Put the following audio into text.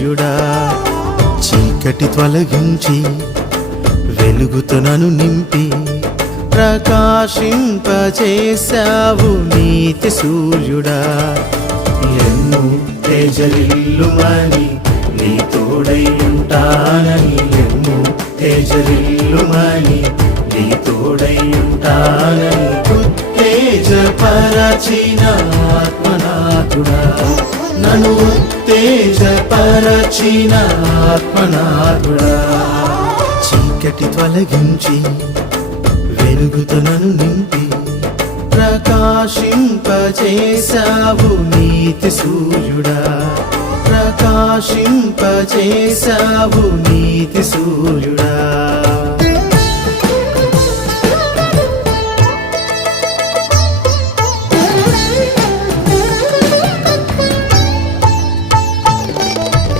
సూర్యుడా చీకటి తొలగించి వెలుగుతో నన్ను నింపి ప్రకాశింపచేశావు నీతి సూర్యుడా ఎన్ను తేజరిల్లుమని నీ తోడై ఉంటానని ఎన్ను తేజరిల్లుమని నీ తోడై ఉంటానని ఉత్తేజపరచిన ఆత్మనాథుడా నన్ను ఉత్తేజపరచిన ఆత్మనాథుడా చీకటి తొలగించి వెలుగుతో నన్ను నింపి ప్రకాశింపచేశావు నీతి సూర్యుడా ప్రకాశింపచేశావు నీతి సూర్యుడా